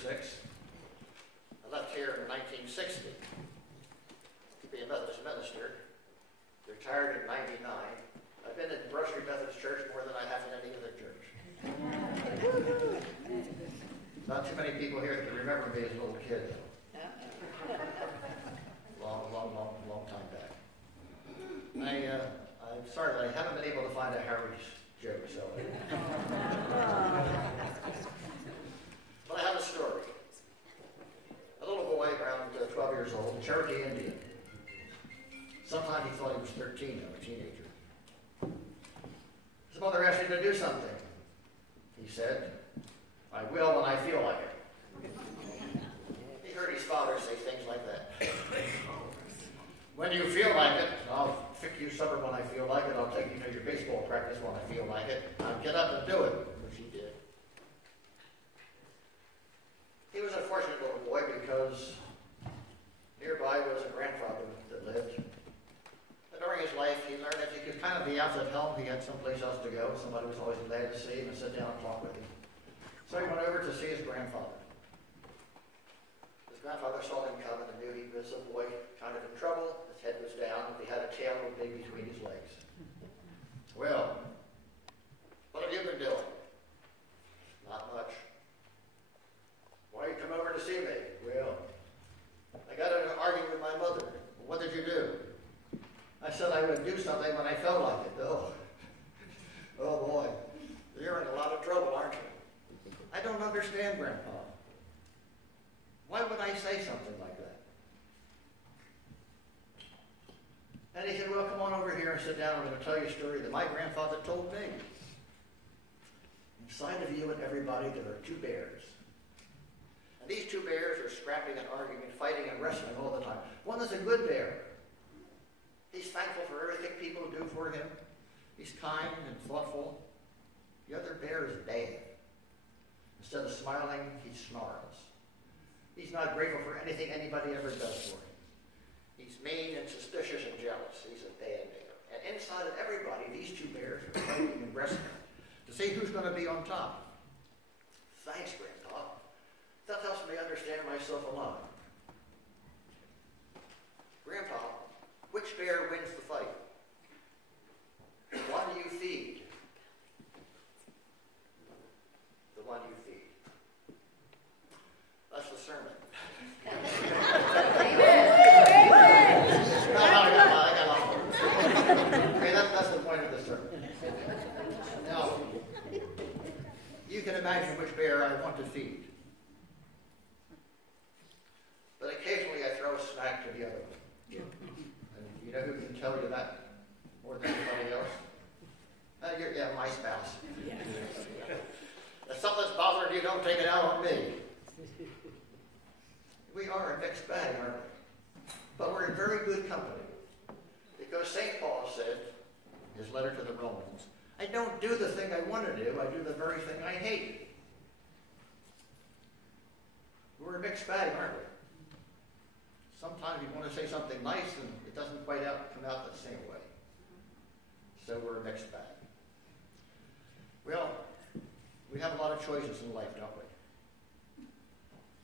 36. I left here in 1960 to be a Methodist minister. Retired in 99. I've been in Grocery Methodist Church more than I have in any other church. Not too many people here can remember me as a little kid, though. Long time back. I'm sorry that I haven't been able to find a Harry's joke, so. But I have a story. A little boy around 12 years old, Cherokee Indian. Sometimes he thought he was 13, a teenager. His mother asked him to do something. He said, "I will when I feel like it." He heard his father say things like that. "When you feel like it, I'll pick you supper when I feel like it. I'll take you to your baseball practice when I feel like it. I'll get up and do it," which he did. He was a fortunate little boy because nearby was a grandfather that lived. And during his life, he learned if he could kind of be out at home, he had someplace else to go. Somebody was always glad to see him and sit down and talk with him. So he went over to see his grandfather. His grandfather saw him coming and knew he was a boy kind of in trouble. His head was down. If he had a tail, it would be between his legs. "Well, what have you been doing?" "Not much." "Why you come over to see me?" "Well, I got in an argument with my mother." "What did you do?" "I said I would do something when I felt like it." "Oh, oh boy, you're in a lot of trouble, aren't you?" "I don't understand, Grandpa. Why would I say something like that?" And he said, "Well, come on over here and sit down. I'm going to tell you a story that my grandfather told me. Inside of you and everybody, there are two bears. And these two bears are scrapping and arguing and fighting and wrestling all the time. One is a good bear. He's thankful for everything people do for him. He's kind and thoughtful. The other bear is bad. Instead of smiling, he snarls. He's not grateful for anything anybody ever does for him. He's mean and suspicious and jealous. He's a bad bear. And inside of everybody, these two bears are fighting and wrestling to see who's going to be on top." "Thanks, Grandpa. That helps me understand myself a lot." "Grandpa, which bear wins the fight?" "The one you feed." "The one you feed." That's the sermon. I got off. Okay, that's the point of the sermon. Now, you can imagine which bear I want to feed. But occasionally I throw a snack to the other one. And you know who can tell you that more than anybody else? My spouse. If something's bothering you, don't take it out on me. We are a mixed bag, aren't we? But we're in very good company. Because St. Paul said, in his letter to the Romans, "I don't do the thing I want to do, I do the very thing I hate." We're a mixed bag, aren't we? Sometimes you want to say something nice and it doesn't quite come out the same way. So we're a mixed bag. Well, we have a lot of choices in life, don't we?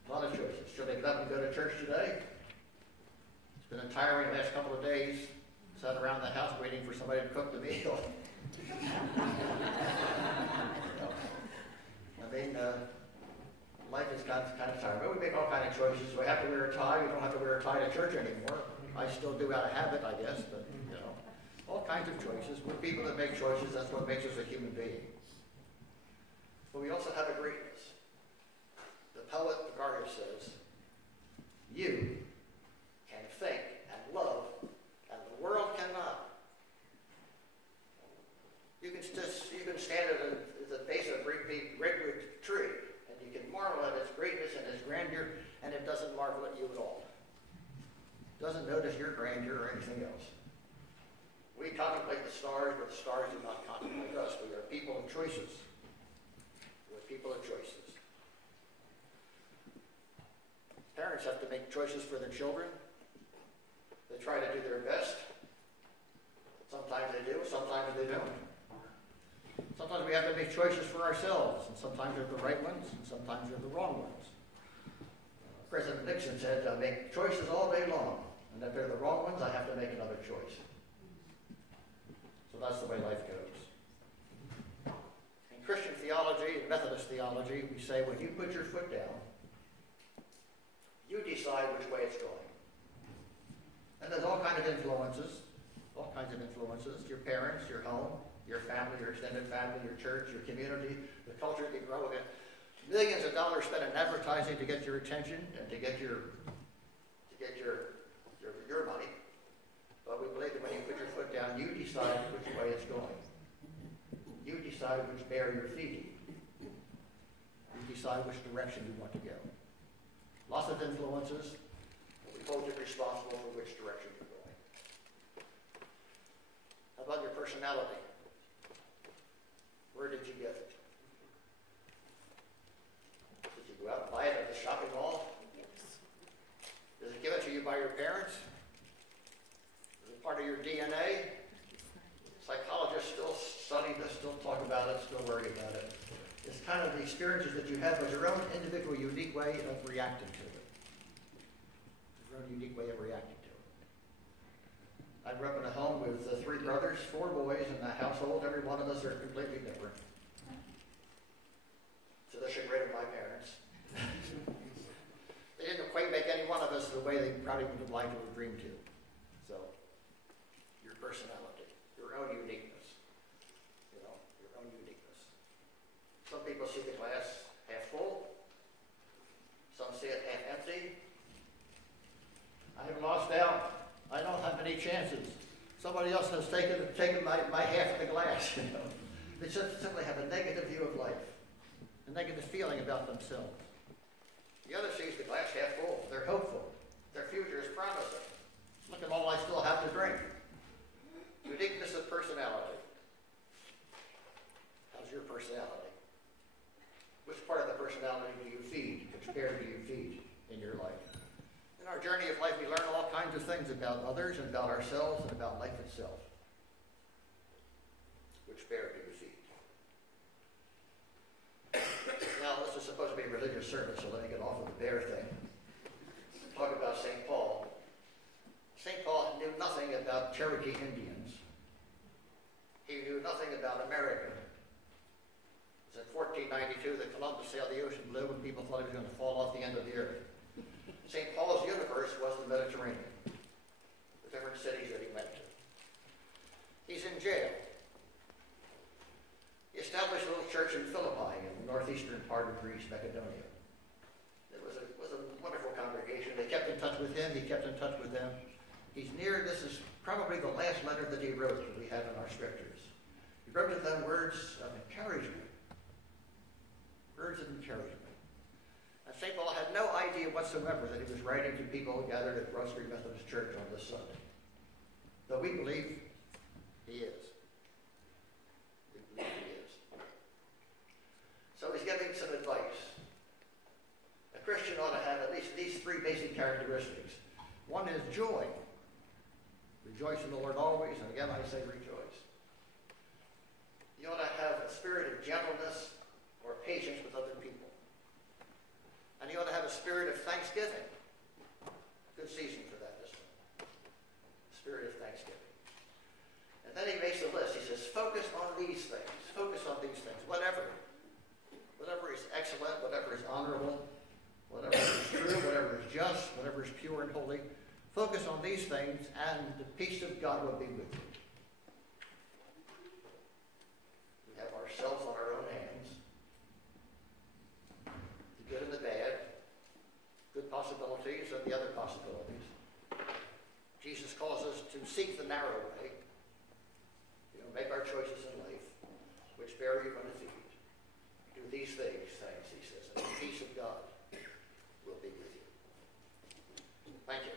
A lot of choices. Should I get up and go to church today? It's been a tiring last couple of days. Sat around the house waiting for somebody to cook the meal. Life is kind of tiring. But we make all kinds of choices. Do I have to wear a tie? You don't have to wear a tie to church anymore. I still do out of habit, I guess, but all kinds of choices. We're people that make choices. That's what makes us a human being. But we also have a greatness. The poet Garey says, "You can think and love, and the world cannot." You can stand at the base of a great big redwood tree, and you can marvel at its greatness and its grandeur, and it doesn't marvel at you at all. It doesn't notice your grandeur or anything else. We contemplate the stars, but the stars do not contemplate us. We are people of choices. We're people of choices. Parents have to make choices for their children. They try to do their best. Sometimes they do, sometimes they don't. Sometimes we have to make choices for ourselves, and sometimes they're the right ones, and sometimes they're the wrong ones. President Nixon said, I make choices all day long, and if they're the wrong ones, I have to make another choice. So that's the way life goes. In Christian theology and Methodist theology, we say when you put your foot down, you decide which way it's going. And there's all kinds of influences, your parents, your home, your family, your extended family, your church, your community, the culture that you grow in. Millions of dollars spent in advertising to get your attention and to get your money. But we believe that when you put your foot down, you decide which way it's going. You decide which bear you're feeding. You decide which direction you want to go. Lots of influences, but we hold you responsible for which direction you're going. How about your personality? Where did you get it? Did you go out and buy it at the shopping mall? Yes. Is it given to you by your parents? Is it part of your DNA? Psychologists still study this, still talk about it, still worry about it. It's kind of the experiences that you have, but your own individual, unique way of reacting to it. Your own unique way of reacting to it. I grew up in a home with 3 brothers, 4 boys in the household. Every one of us are completely different. To the chagrin of my parents. They didn't quite make any one of us the way they probably would have liked or dreamed to. So, your personality, your own uniqueness. You know, your own uniqueness. Some people see the glass half full. Some see it half empty. I've lost out. I don't have any chances. Somebody else has taken my half of the glass, you know. They just simply have a negative view of life, a negative feeling about themselves. The other sees the glass half full. They're hopeful. Their future is promising. Look at all I still have to drink. Uniqueness of personality. How's your personality? Which part of the personality do you feed? Which bear do you feed in your life? In our journey of life, we learn all kinds of things about others and about ourselves and about life itself. Which bear do you feed? Now, this is supposed to be a religious service, so let me get off of the bear thing. Talk about St. Paul. St. Paul knew nothing about Cherokee Indians. He knew nothing about America. It was in 1492 that Columbus sailed the ocean blue and people thought he was going to fall off the end of the earth. St. Paul's universe was the Mediterranean, the different cities that he went to. He's in jail. He established a little church in Philippi in the northeastern part of Greece, Macedonia. It was a wonderful congregation. They kept in touch with him. He kept in touch with them. This is probably the last letter that he wrote that we have in our scriptures. He wrote to them words of encouragement. Words of encouragement. And St. Paul had no idea whatsoever that he was writing to people gathered at Broad Street Methodist Church on this Sunday. Though we believe he is. We believe he is. So he's giving some advice. A Christian ought to have at least these 3 basic characteristics. One is joy. Rejoice in the Lord always, and again I say rejoice. You ought to have a spirit of gentleness or patience with other people. And you ought to have a spirit of thanksgiving. Good season for that, isn't it? Spirit of thanksgiving. And then he makes a list. He says, focus on these things. Focus on these things. Whatever is excellent, whatever is honorable, whatever is true, whatever is just, whatever is pure and holy. Focus on these things, and the peace of God will be with you. We have ourselves on our own hands. The good and the bad, good possibilities and the other possibilities. Jesus calls us to seek the narrow way. Make our choices in life. Which bear are you going to feed? Do these things, he says, and the peace of God will be with you. Thank you.